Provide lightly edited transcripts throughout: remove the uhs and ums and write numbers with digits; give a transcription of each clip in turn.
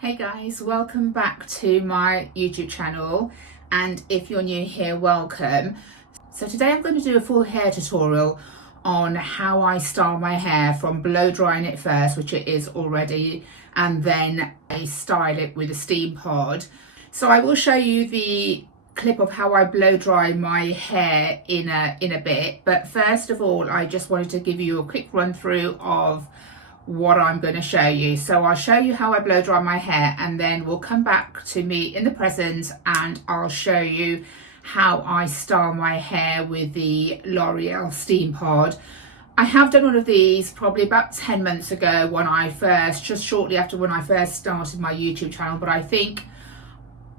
Hey guys, welcome back to my YouTube channel, and if you're new here, welcome. So today I'm going to do a full hair tutorial on how I style my hair, from blow drying it first, which it is already, and then I style it with a Steampod. So I will show you the clip of how I blow dry my hair in a bit, but first of all I just wanted to give you a quick run through of what I'm going to show you. So I'll show you how I blow dry my hair, and then we'll come back to me in the present and I'll show you how I style my hair with the L'Oreal Steampod. I have done one of these probably about 10 months ago when I first, just shortly after when I first started my YouTube channel, but I think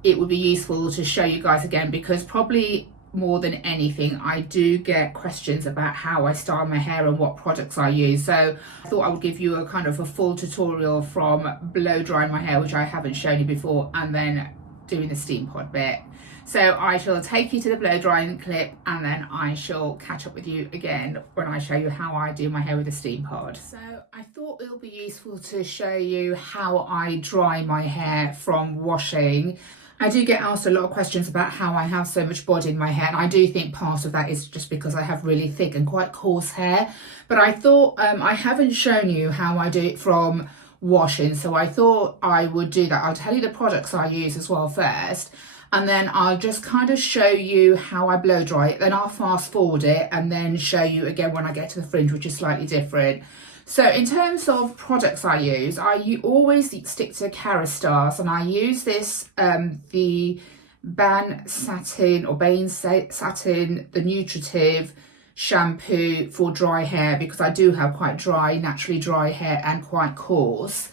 it would be useful to show you guys again because probably more than anything I do get questions about how I style my hair and what products I use. So I thought I would give you a kind of a full tutorial from blow drying my hair, which I haven't shown you before, and then doing the Steampod bit. So I shall take you to the blow drying clip and then I shall catch up with you again when I show you how I do my hair with the Steampod. So I thought it would be useful to show you how I dry my hair from washing. I do get asked a lot of questions about how I have so much body in my hair, and I do think part of that is just because I have really thick and quite coarse hair. But I thought I haven't shown you how I do it from washing, so I thought I would do that. I'll tell you the products I use as well first, and then I'll just kind of show you how I blow dry it. Then I'll fast forward it and then show you again when I get to the fringe, which is slightly different. So in terms of products I use, always stick to Kerastase, and I use this, the Ban Satin or Bane Satin, the nutritive shampoo for dry hair, because I do have quite dry, naturally dry hair and quite coarse.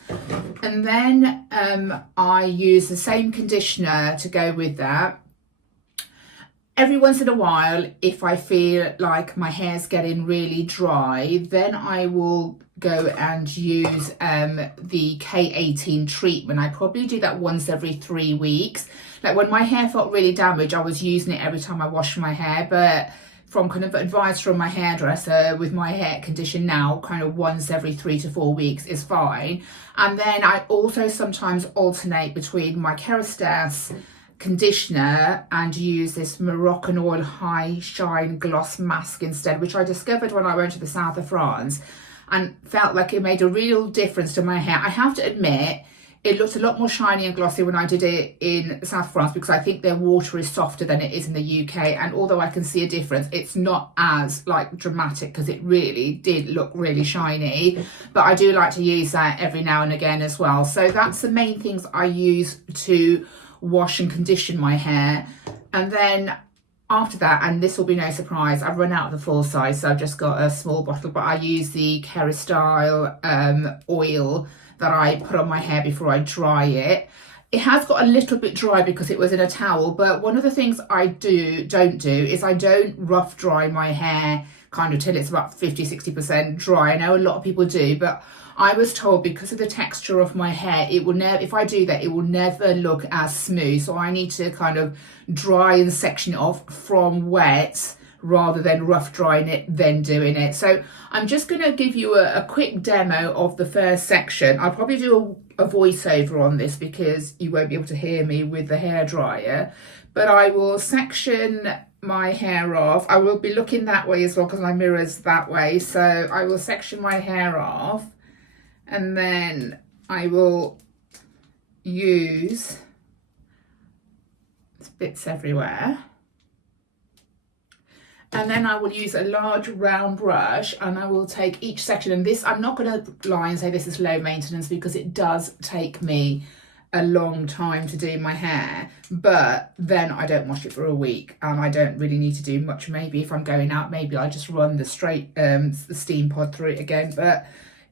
And then I use the same conditioner to go with that. Every once in a while, if I feel like my hair's getting really dry, then I will go and use the K18 treatment. I probably do that once every 3 weeks. Like when my hair felt really damaged, I was using it every time I washed my hair, but from kind of advice from my hairdresser, with my hair condition now, kind of once every 3 to 4 weeks is fine. And then I also sometimes alternate between my Kerastase conditioner and use this Moroccan oil high shine gloss mask instead, which I discovered when I went to the south of France and felt like it made a real difference to my hair. I have to admit, it looked a lot more shiny and glossy when I did it in South France, because I think their water is softer than it is in the UK, and although I can see a difference, it's not as like dramatic, because it really did look really shiny. But I do like to use that every now and again as well. So that's the main things I use to wash and condition my hair. And then after that, and this will be no surprise, I've run out of the full size, so I've just got a small bottle, but I use the Kerastase oil that I put on my hair before I dry it. It has got a little bit dry because it was in a towel, but one of the things I don't do is I don't rough dry my hair kind of till it's about 50-60% dry. I know a lot of people do, but I was told because of the texture of my hair, it will never, if I do that, it will never look as smooth. So I need to kind of dry and section it off from wet rather than rough drying it, then doing it. So I'm just going to give you a quick demo of the first section. I'll probably do a voiceover on this because you won't be able to hear me with the hairdryer, but I will section my hair off. I will be looking that way as well because my mirror's that way. So I will section my hair off, and then I will use bits everywhere. And then I will use a large round brush and I will take each section. And this, I'm not going to lie and say this is low maintenance, because it does take me a long time to do my hair, but then I don't wash it for a week and I don't really need to do much. Maybe if I'm going out, maybe I just run the Steampod through it again, but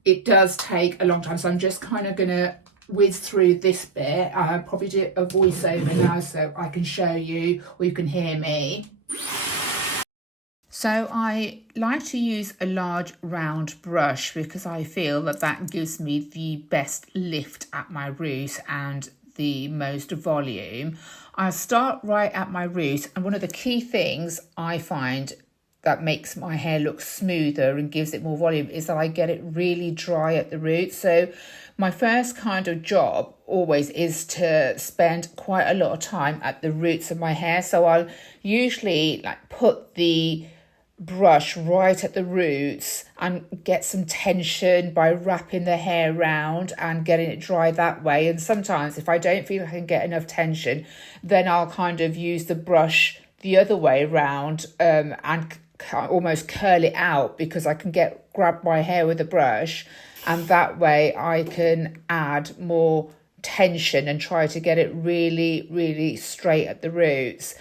it does take a long time. So I'm just kind of going to whiz through this bit. I'll probably do a voiceover now so I can show you, or you can hear me. So I like to use a large round brush because I feel that that gives me the best lift at my root and the most volume. I start right at my root, and one of the key things I find that makes my hair look smoother and gives it more volume is that I get it really dry at the roots. So my first kind of job always is to spend quite a lot of time at the roots of my hair. So I'll usually like put the brush right at the roots and get some tension by wrapping the hair around and getting it dry that way. And sometimes if I don't feel I can get enough tension, then I'll kind of use the brush the other way around and almost curl it out, because I can grab my hair with a brush, and that way I can add more tension and try to get it really, really straight at the roots.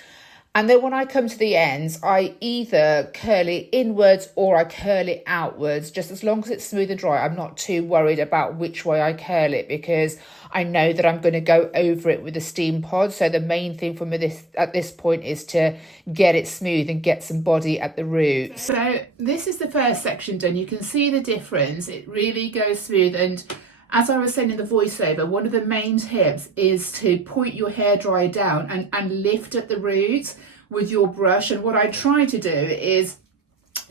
And then when I come to the ends, I either curl it inwards or I curl it outwards. Just as long as it's smooth and dry, I'm not too worried about which way I curl it, because I know that I'm going to go over it with a Steampod. So the main thing for me at this point is to get it smooth and get some body at the roots. So this is the first section done. You can see the difference. It really goes smooth. And as I was saying in the voiceover, one of the main tips is to point your hairdryer down and lift at the roots with your brush. And what I try to do is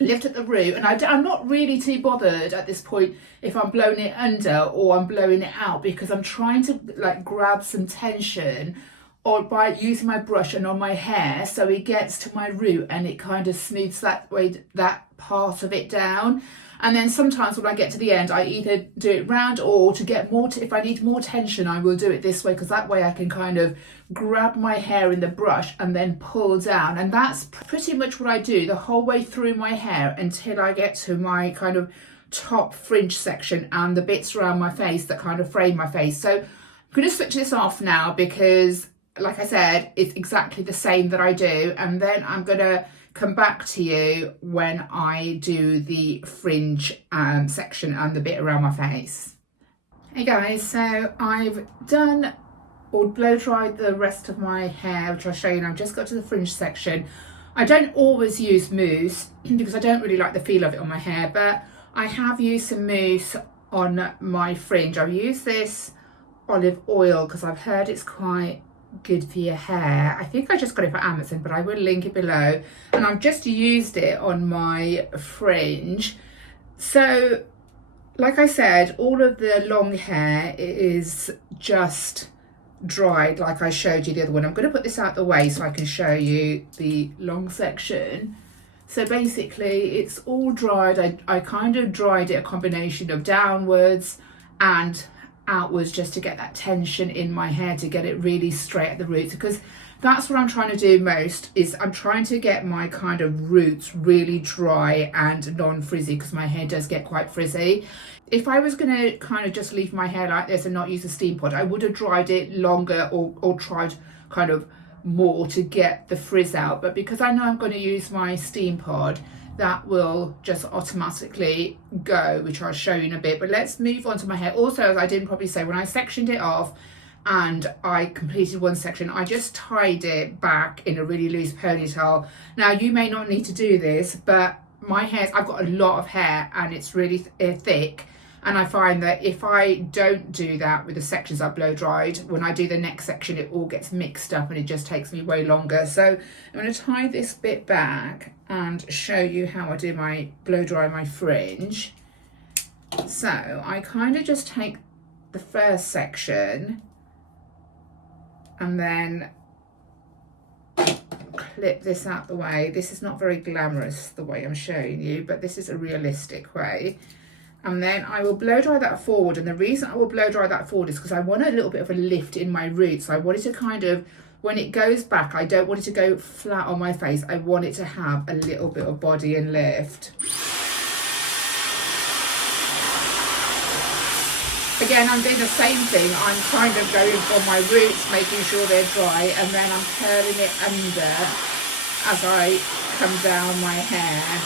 lift at the root, and I'm not really too bothered at this point if I'm blowing it under or I'm blowing it out, because I'm trying to like grab some tension or by using my brush and on my hair, so it gets to my root and it kind of smooths that part of it down. And then sometimes when I get to the end, I either do it round, or to get more, if I need more tension, I will do it this way, because that way I can kind of grab my hair in the brush and then pull down. And that's pretty much what I do the whole way through my hair until I get to my kind of top fringe section and the bits around my face that kind of frame my face. So I'm going to switch this off now, because like I said, it's exactly the same that I do. And then I'm going to come back to you when I do the fringe section and the bit around my face. Hey guys, so I've done or blow dried the rest of my hair, which I'll show you now. I've just got to the fringe section. I don't always use mousse because I don't really like the feel of it on my hair, but I have used some mousse on my fringe. I've used this olive oil because I've heard it's quite good for your hair. I think I just got it for Amazon, but I will link it below. And I've just used it on my fringe. So like I said, all of the long hair is just dried like I showed you the other one. I'm going to put this out the way so I can show you the long section. So basically it's all dried. I kind of dried it a combination of downwards and outwards, just to get that tension in my hair, to get it really straight at the roots, because that's what I'm trying to do most, is I'm trying to get my kind of roots really dry and non-frizzy, because my hair does get quite frizzy. If I was going to kind of just leave my hair like this and not use a Steampod, I would have dried it longer or tried kind of more to get the frizz out. But because I know I'm going to use my Steampod, that will just automatically go, which I'll show you in a bit. But let's move on to my hair. Also, as I didn't probably say, when I sectioned it off and I completed one section, I just tied it back in a really loose ponytail. Now, you may not need to do this, but my hair, I've got a lot of hair and it's really thick. And I find that if I don't do that with the sections I've blow dried, when I do the next section, it all gets mixed up and it just takes me way longer. So I'm going to tie this bit back and show you how I do my blow dry my fringe. So I kind of just take the first section and then clip this out the way. This is not very glamorous the way I'm showing you, but this is a realistic way. And then I will blow dry that forward. And the reason I will blow dry that forward is because I want a little bit of a lift in my roots. So I want it to kind of, when it goes back, I don't want it to go flat on my face. I want it to have a little bit of body and lift. Again, I'm doing the same thing. I'm kind of going for my roots, making sure they're dry, and then I'm curling it under as I come down my hair.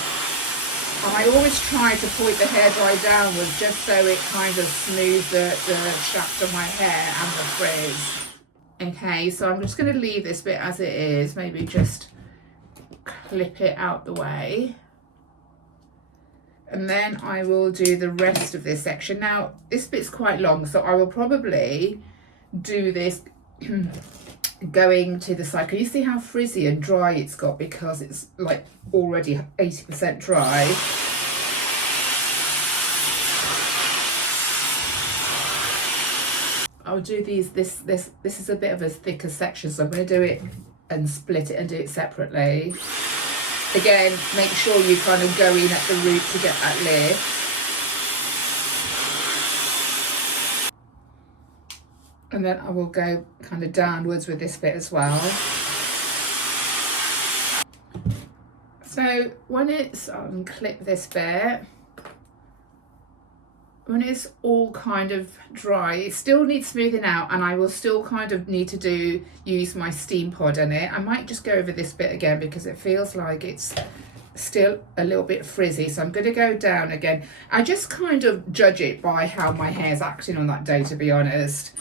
And I always try to point the hairdryer downwards just so it kind of smooths the shaft of my hair and the frizz. Okay, so I'm just going to leave this bit as it is, maybe just clip it out the way. And then I will do the rest of this section. Now, this bit's quite long, so I will probably do this going to the side. Can you see how frizzy and dry it's got because it's like already 80% dry? I'll do these, this is a bit of a thicker section, so I'm going to do it and split it and do it separately. Again, make sure you kind of go in at the root to get that lift. And then I will go kind of downwards with this bit as well. So when it's, I'll unclip this bit. When it's all kind of dry, it still needs smoothing out, and I will still kind of need to use my Steampod in it. I might just go over this bit again because it feels like it's still a little bit frizzy, so I'm going to go down again. I just kind of judge it by how my hair's acting on that day, to be honest.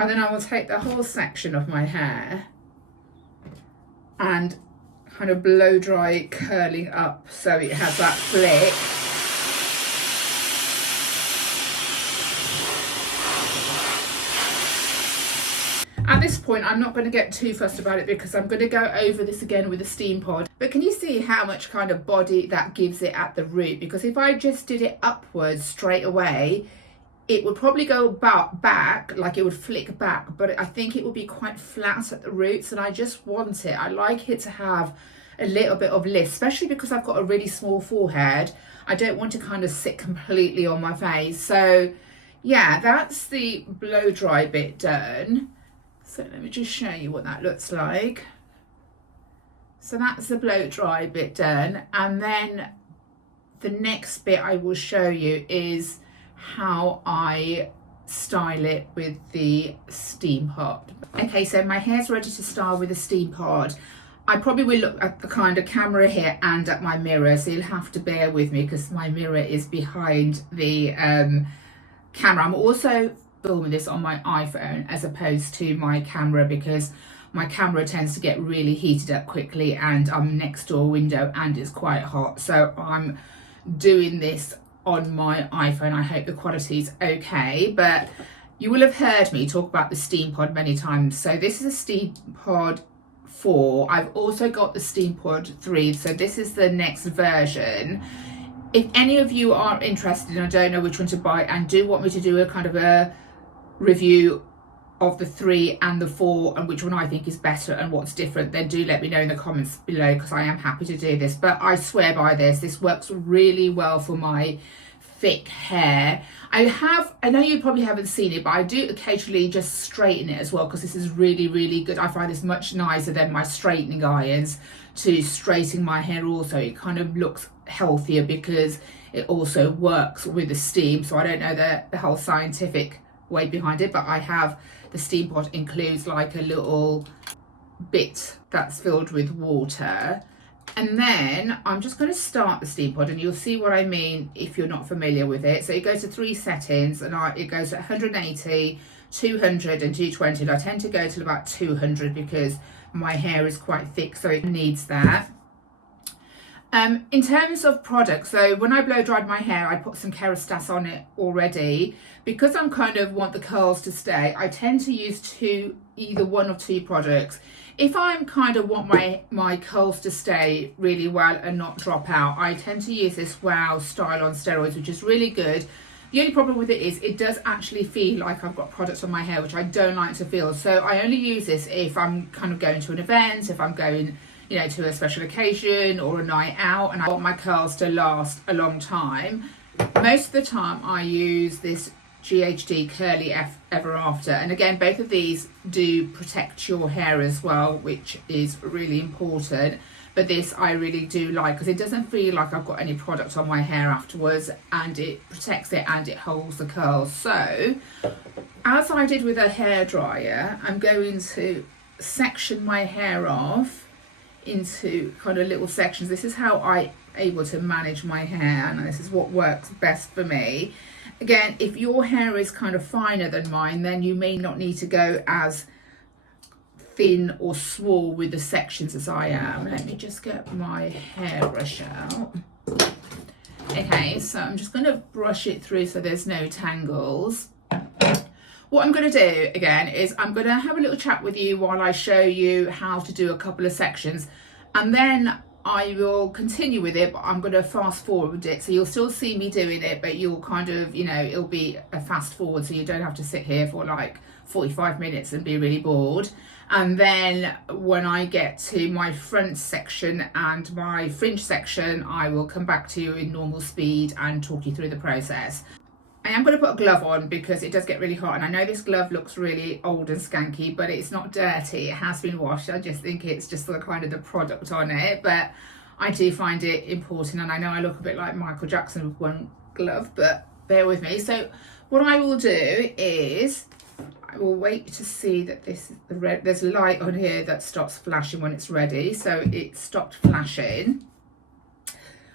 And then I will take the whole section of my hair and kind of blow dry it, curling up so it has that flick. At this point, I'm not going to get too fussed about it because I'm going to go over this again with the Steampod. But can you see how much kind of body that gives it at the root? Because if I just did it upwards straight away, it would probably go back, like it would flick back, but I think it would be quite flat at the roots, and I just want it. I like it to have a little bit of lift, especially because I've got a really small forehead. I don't want to kind of sit completely on my face. So yeah, that's the blow dry bit done. So let me just show you what that looks like. So that's the blow dry bit done. And then the next bit I will show you is how I style it with the Steampod. Okay, so my hair's ready to style with the Steampod. I probably will look at the kind of camera here and at my mirror, so you'll have to bear with me because my mirror is behind the camera. I'm also filming this on my iPhone as opposed to my camera because my camera tends to get really heated up quickly and I'm next to a window and it's quite hot, so I'm doing this on my iPhone. I hope the quality is okay, but you will have heard me talk about the Steampod many times. So this is a Steampod 4. I've also got the Steampod 3, so this is the next version. If any of you are interested and I don't know which one to buy and do want me to do a kind of a review of the 3 and the 4 and which one I think is better and what's different, then do let me know in the comments below because I am happy to do this. But I swear by this. This works really well for my thick hair. I know you probably haven't seen it, but I do occasionally just straighten it as well because this is really, really good. I find this much nicer than my straightening irons to straighten my hair also. It kind of looks healthier because it also works with the steam. So I don't know the whole scientific way behind it, but I have the Steampod includes like a little bit that's filled with water. And then I'm just going to start the Steampod and you'll see what I mean if you're not familiar with it. So it goes to 3 settings and it goes to 180, 200 and 220. And I tend to go till about 200 because my hair is quite thick, so it needs that. In terms of products, so when I blow dried my hair, I put some Kerastase on it already. Because I'm kind of want the curls to stay, I tend to use either 1 or 2 products. If I'm kind of want my curls to stay really well and not drop out, I tend to use this Wow Style on Steroids, which is really good. The only problem with it is it does actually feel like I've got products on my hair, which I don't like to feel. So I only use this if I'm kind of going to an event, if I'm going, you know, to a special occasion or a night out and I want my curls to last a long time. Most of the time I use this GHD Curly Ever After, and again both of these do protect your hair as well, which is really important. But this I really do like because it doesn't feel like I've got any product on my hair afterwards, and it protects it and it holds the curls. So as I did with a hairdryer, I'm going to section my hair off into kind of little sections. This is how I'm able to manage my hair, and this is what works best for me. Again, if your hair is kind of finer than mine, then you may not need to go as thin or small with the sections as I am. Let me just get my hairbrush out. Okay, so I'm just going to brush it through so there's no tangles. what I'm going to do again is I'm going to have a little chat with you while I show you how to do a couple of sections, and then I will continue with it, but I'm going to fast forward it, so you'll still see me doing it, but you'll kind of, you know, it'll be a fast forward, so you don't have to sit here for like 45 minutes and be really bored. And then when I get to my front section and my fringe section, I will come back to you in normal speed and talk you through the process. I am going to put a glove on because it does get really hot, and I know this glove looks really old and skanky, but it's not dirty. It has been washed. I just think it's just the kind of the product on it, but I do find it important, and I know I look a bit like Michael Jackson with one glove, but bear with me. So what I will do is I will wait to see that this is the red. There's a light on here that stops flashing when it's ready, so it stopped flashing.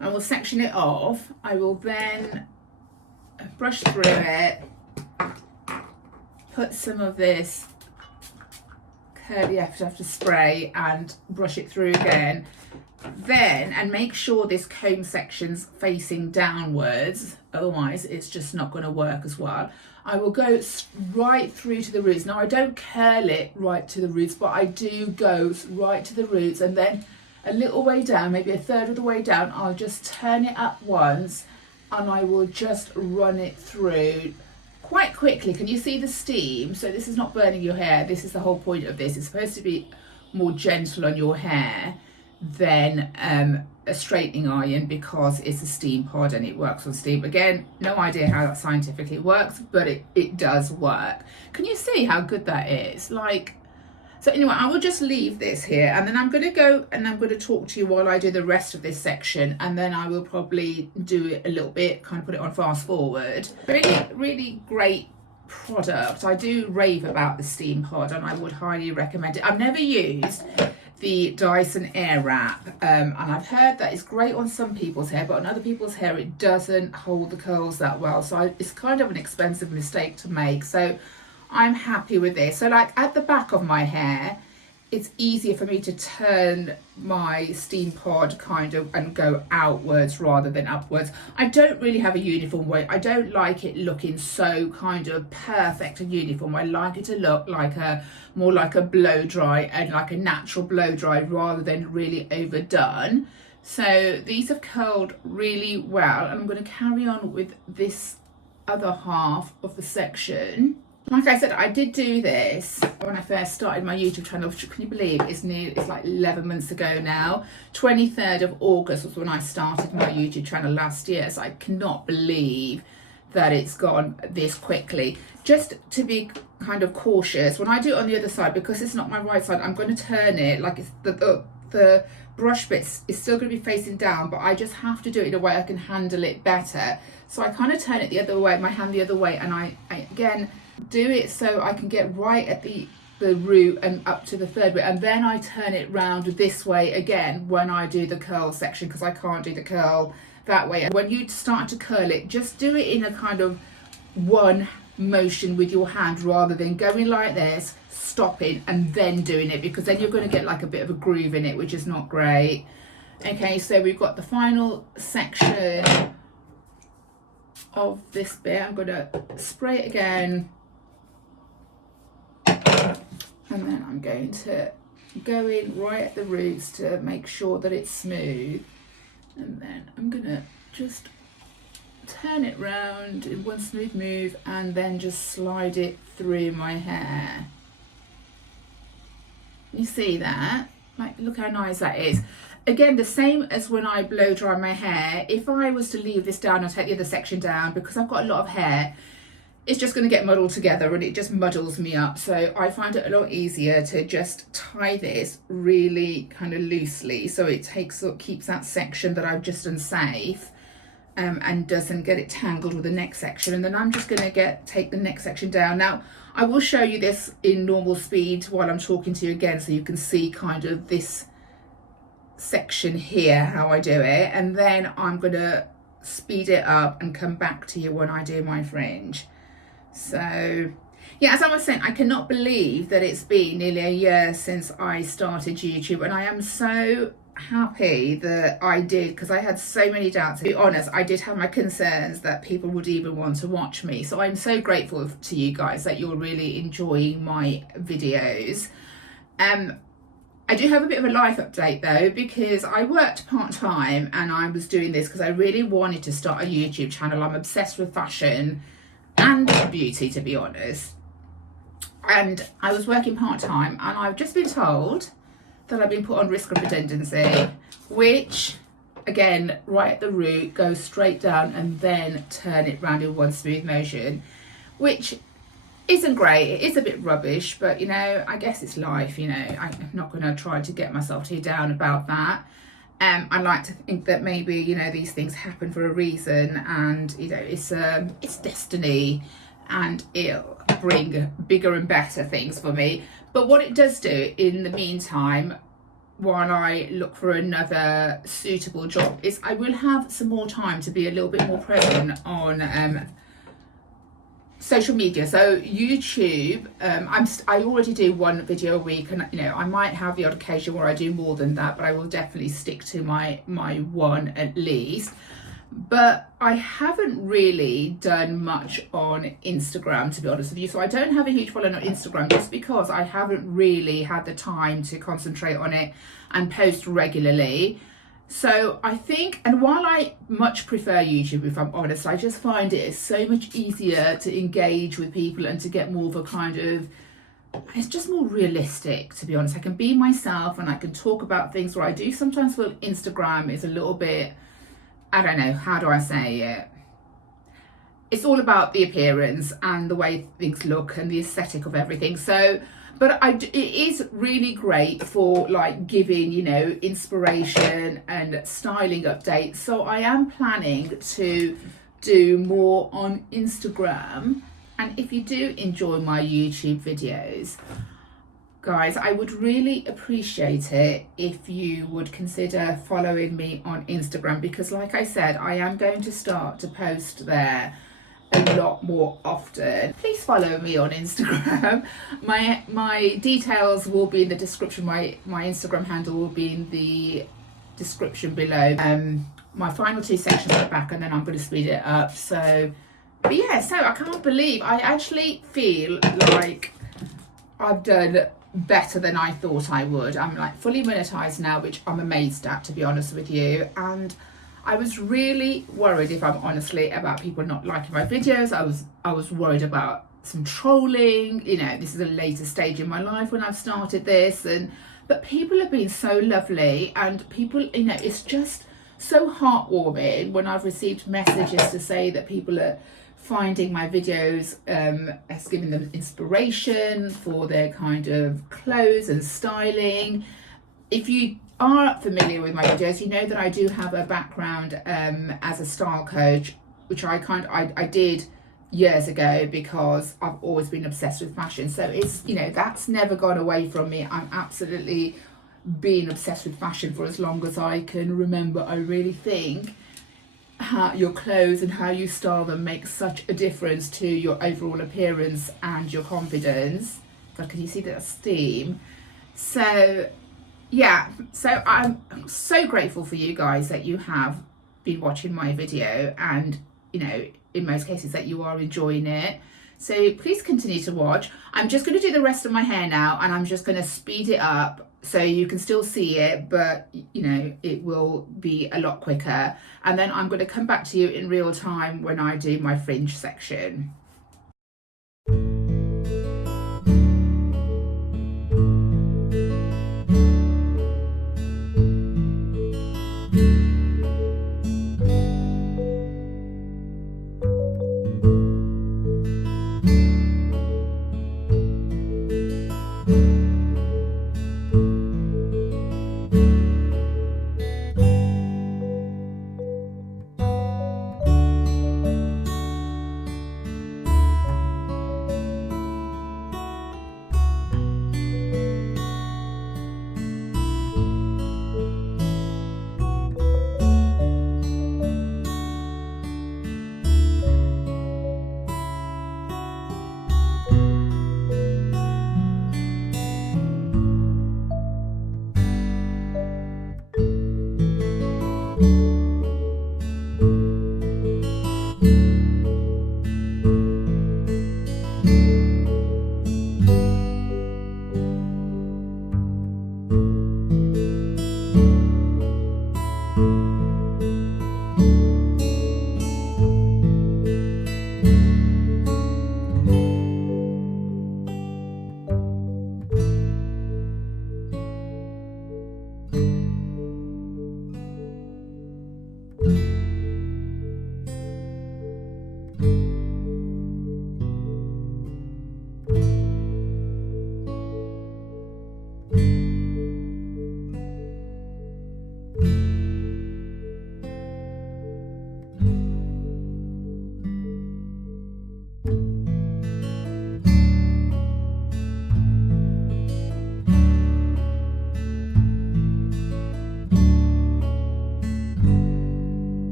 I will section it off. I will then brush through it, put some of this curly after spray and brush it through again. Then, and make sure this comb section's facing downwards, otherwise it's just not going to work as well. I will go right through to the roots. Now I don't curl it right to the roots, but I do go right to the roots, and then a little way down, maybe a third of the way down, I'll just turn it up once and I will just run it through quite quickly. Can you see the steam? So this is not burning your hair. This is the whole point of this. It's supposed to be more gentle on your hair than a straightening iron, because it's a steam pod and it works on steam. Again, no idea how that scientifically works, but it does work. Can you see how good that is? Like, so anyway, I will just leave this here, and then I'm going to go and I'm going to talk to you while I do the rest of this section, and then I will probably do it a little bit, kind of put it on fast forward. Really, really great product. I do rave about the Steampod, and I would highly recommend it. I've never used the Dyson Airwrap, and I've heard that it's great on some people's hair, but on other people's hair it doesn't hold the curls that well, so it's kind of an expensive mistake to make. So I'm happy with this. So like at the back of my hair, it's easier for me to turn my Steampod kind of and go outwards rather than upwards. I don't really have a uniform way. I don't like it looking so kind of perfect and uniform. I like it to look like more like a blow dry and like a natural blow dry rather than really overdone. So these have curled really well, and I'm going to carry on with this other half of the section. Like I said, I did do this when I first started my YouTube channel, which, can you believe, it's like 11 months ago now. 23rd of August was when I started my YouTube channel last year, so I cannot believe that it's gone this quickly. Just to be kind of cautious, when I do it on the other side, because it's not my right side, I'm going to turn it like it's the brush bits is still going to be facing down, but I just have to do it in a way I can handle it better. So I kind of turn it the other way, my hand the other way, and I again do it so I can get right at the root and up to the third root, and then I turn it round this way again when I do the curl section, because I can't do the curl that way. And when you start to curl it, just do it in a kind of one motion with your hand rather than going like this, stopping and then doing it, because then you're going to get like a bit of a groove in it, which is not great. Okay, so we've got the final section of this bit. I'm going to spray it again, and then I'm going to go in right at the roots to make sure that it's smooth, and then I'm going to just turn it round in one smooth move and then just slide it through my hair. You see that? Like, look how nice that is. Again, the same as when I blow dry my hair. If I was to leave this down and take the other section down, because I've got a lot of hair, it's just going to get muddled together and it just muddles me up. So I find it a lot easier to just tie this really kind of loosely, so it keeps that section that I've just done safe, and doesn't get it tangled with the next section. And then I'm just going to take the next section down. Now I will show you this in normal speed while I'm talking to you again, so you can see kind of this section here, how I do it, and then I'm going to speed it up and come back to you when I do my fringe. So yeah, as I was saying, I cannot believe that it's been nearly a year since I started YouTube, and I am so happy that I did, because I had so many doubts. To be honest, I did have my concerns that people would even want to watch me. So I'm so grateful to you guys that you're really enjoying my videos. I do have a bit of a life update though, because I worked part-time and I was doing this because I really wanted to start a YouTube channel. I'm obsessed with fashion and beauty, to be honest. And I was working part-time and I've just been told that I've been put on risk of redundancy, which again, right at the root, goes straight down and then turn it round in one smooth motion, which isn't great. It is a bit rubbish, but you know, I guess it's life. You know, I'm not going to try to get myself too down about that. I like to think that maybe, you know, these things happen for a reason, and you know, it's destiny, and it'll bring bigger and better things for me. But what it does do in the meantime, while I look for another suitable job, is I will have some more time to be a little bit more present on social media. So YouTube, I already do one video a week, and you know, I might have the odd occasion where I do more than that, but I will definitely stick to my one at least. But I haven't really done much on Instagram, to be honest with you. So I don't have a huge following on Instagram just because I haven't really had the time to concentrate on it and post regularly. So I think, and while I much prefer YouTube, if I'm honest, I just find it is so much easier to engage with people and to get more of a kind of, it's just more realistic, to be honest. I can be myself and I can talk about things where I do sometimes feel Instagram is a little bit, I don't know, how do I say it? It's all about the appearance and the way things look and the aesthetic of everything. So, but it is really great for like giving, you know, inspiration and styling updates. So I am planning to do more on Instagram. And if you do enjoy my YouTube videos, guys, I would really appreciate it if you would consider following me on Instagram, because like I said, I am going to start to post there a lot more often. Please follow me on Instagram. My details will be in the description. My Instagram handle will be in the description below. My final two sections at the back, and then I'm going to speed it up. So, but yeah, so I can't believe, I actually feel like I've done better than I thought I would. I'm like fully monetized now, which I'm amazed at, to be honest with you. And I was really worried, if I'm honestly, about people not liking my videos. I was worried about some trolling. You know, this is a later stage in my life when I've started this, but people have been so lovely, and people, you know, it's just so heartwarming when I've received messages to say that people are finding my videos as giving them inspiration for their kind of clothes and styling. If you are familiar with my videos, you know that I do have a background as a style coach, which I did years ago because I've always been obsessed with fashion. So it's, you know, that's never gone away from me. I'm absolutely been obsessed with fashion for as long as I can remember. I really think how your clothes and how you style them makes such a difference to your overall appearance and your confidence. God, can you see that steam? So yeah, so I'm so grateful for you guys that you have been watching my video, and you know, in most cases that you are enjoying it. So please continue to watch. I'm just going to do the rest of my hair now, and I'm just going to speed it up so you can still see it, but you know, it will be a lot quicker. And then I'm going to come back to you in real time when I do my fringe section.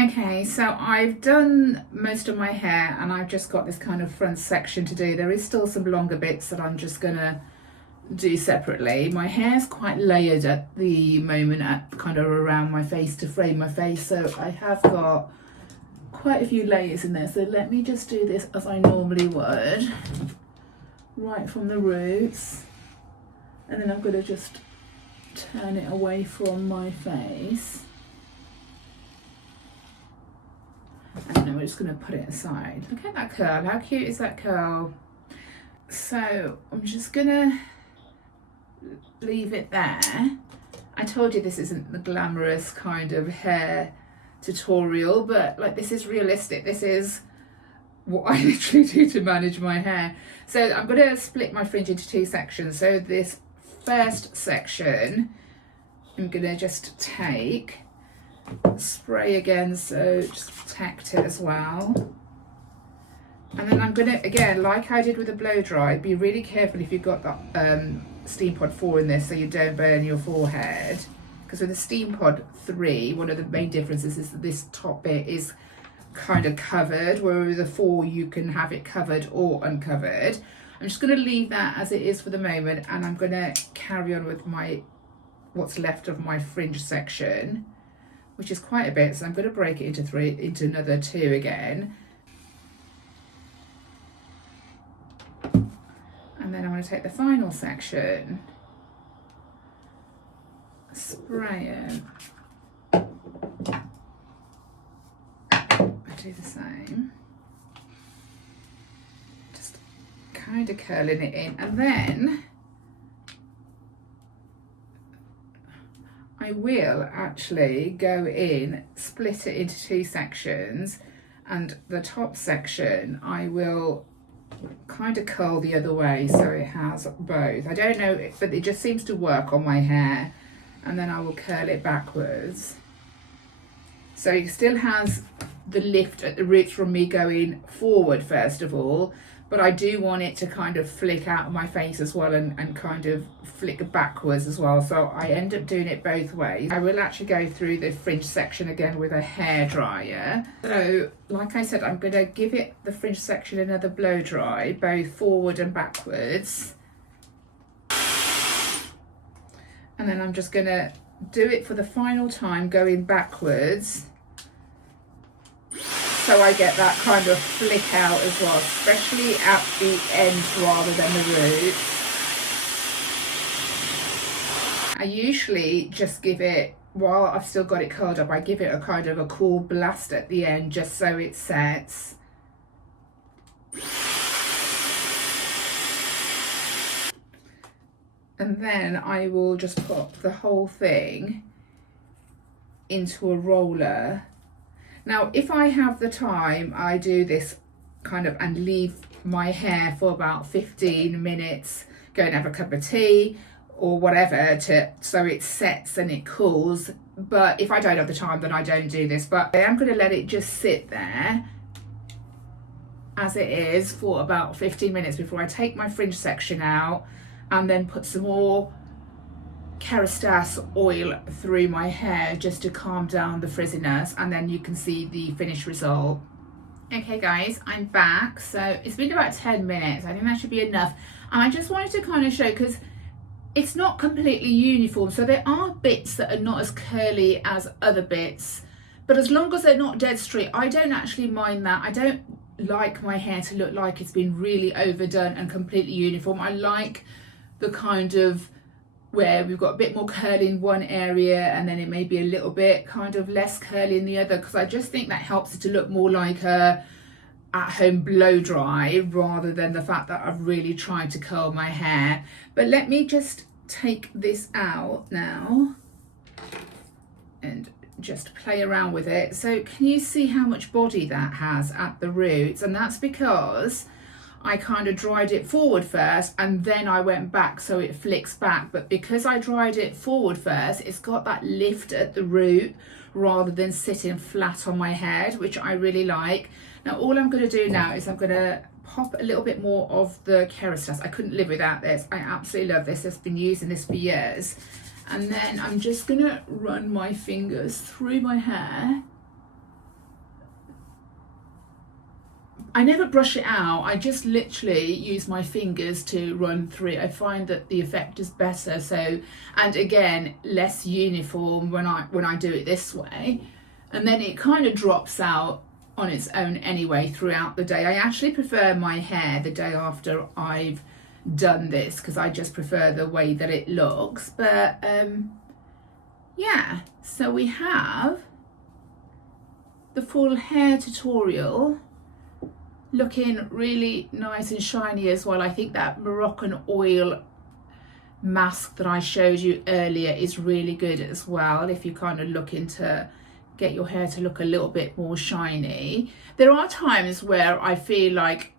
Okay, so I've done most of my hair and I've just got this kind of front section to do. There is still some longer bits that I'm just gonna do separately. My hair's quite layered at the moment, at kind of around my face to frame my face, so I have got quite a few layers in there. So let me just do this as I normally would, right from the roots, and then I'm gonna just turn it away from my face. And then we're just going to put it aside. Look at that curl. How cute is that curl? So I'm just going to leave it there. I told you this isn't the glamorous kind of hair tutorial, but like, this is realistic. This is what I literally do to manage my hair. So I'm going to split my fringe into two sections. So this first section, I'm going to just take spray again, so just protect it as well. And then I'm gonna, again, like I did with the blow dry, be really careful if you've got the Steampod 4 in this so you don't burn your forehead, because with the Steampod 3, one of the main differences is that this top bit is kind of covered, whereas with the 4 you can have it covered or uncovered. I'm just going to leave that as it is for the moment, and I'm going to carry on with my what's left of my fringe section, which is quite a bit, so I'm going to break it into another 2 again. And then I'm going to take the final section, spray it, I do the same, just kind of curling it in, and then I will actually go in, split it into 2 sections, and the top section I will kind of curl the other way so it has both. I don't know, but it just seems to work on my hair, and then I will curl it backwards. So it still has the lift at the roots from me going forward first of all, but I do want it to kind of flick out of my face as well, and kind of flick backwards as well. So I end up doing it both ways. I will actually go through the fringe section again with a hairdryer. So like I said, I'm going to give it, the fringe section, another blow dry, both forward and backwards. And then I'm just going to do it for the final time going backwards, so I get that kind of flick out as well, especially at the end rather than the roots. I usually just give it, while I've still got it curled up, I give it a kind of a cool blast at the end just so it sets. And then I will just put the whole thing into a roller. Now, if I have the time, I do this kind of and leave my hair for about 15 minutes, go and have a cup of tea or whatever so it sets and it cools. But if I don't have the time, then I don't do this. But I am going to let it just sit there as it is for about 15 minutes before I take my fringe section out and then put some more Kerastase oil through my hair just to calm down the frizziness, and then you can see the finished result. Okay guys, I'm back. So it's been about 10 minutes. I think that should be enough. And I just wanted to kind of show, because it's not completely uniform. So there are bits that are not as curly as other bits, but as long as they're not dead straight, I don't actually mind that. I don't like my hair to look like it's been really overdone and completely uniform. I like the kind of where we've got a bit more curly in one area and then it may be a little bit kind of less curly in the other, because I just think that helps it to look more like a at-home blow dry rather than the fact that I've really tried to curl my hair. But let me just take this out now and just play around with it. So can you see how much body that has at the roots? And that's because I kind of dried it forward first and then I went back so it flicks back. But because I dried it forward first, it's got that lift at the root rather than sitting flat on my head, which I really like. Now all I'm going to do now is I'm going to pop a little bit more of the Kerastase. I couldn't live without this. I absolutely love this. I've been using this for years. And then I'm just going to run my fingers through my hair. I never brush it out. I just literally use my fingers to run through it. I find that the effect is better. So, and again, less uniform when I do it this way. And then it kind of drops out on its own anyway throughout the day. I actually prefer my hair the day after I've done this because I just prefer the way that it looks. But yeah, so we have the full hair tutorial looking really nice and shiny as well. I think that Moroccan oil mask that I showed you earlier is really good as well if you kind of looking to get your hair to look a little bit more shiny. There are times where I feel like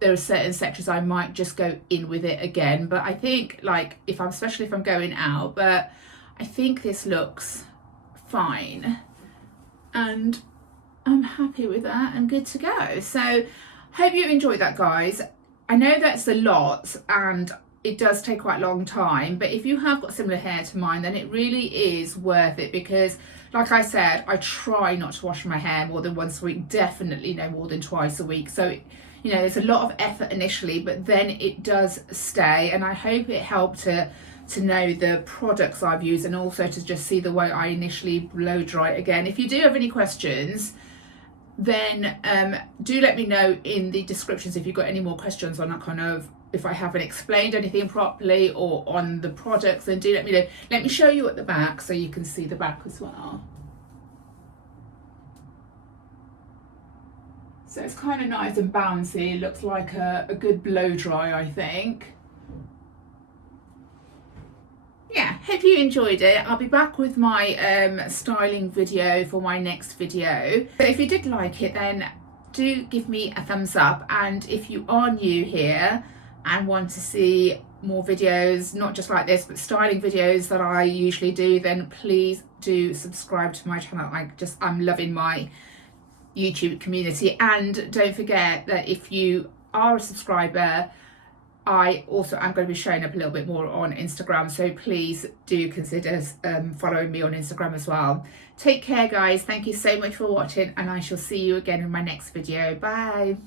there are certain sections I might just go in with it again, but I think like especially if I'm going out, but I think this looks fine and I'm happy with that and good to go. So hope you enjoyed that, guys. I know that's a lot and it does take quite a long time, but if you have got similar hair to mine, then it really is worth it because like I said, I try not to wash my hair more than once a week, definitely no more than twice a week. So you know, there's a lot of effort initially, but then it does stay. And I hope it helped to know the products I've used and also to just see the way I initially blow dry again. If you do have any questions, then do let me know in the descriptions if you've got any more questions on that kind of, if I haven't explained anything properly or on the products, then do let me know. Let me show you at the back so you can see the back as well. So it's kind of nice and bouncy. It looks like a good blow dry, I think. Yeah, hope you enjoyed it. I'll be back with my styling video for my next video. So if you did like it, then do give me a thumbs up. And if you are new here and want to see more videos, not just like this, but styling videos that I usually do, then please do subscribe to my channel. I'm loving my YouTube community. And don't forget that if you are a subscriber, I also am going to be showing up a little bit more on Instagram, so please do consider following me on Instagram as well. Take care, guys. Thank you so much for watching, and I shall see you again in my next video. Bye.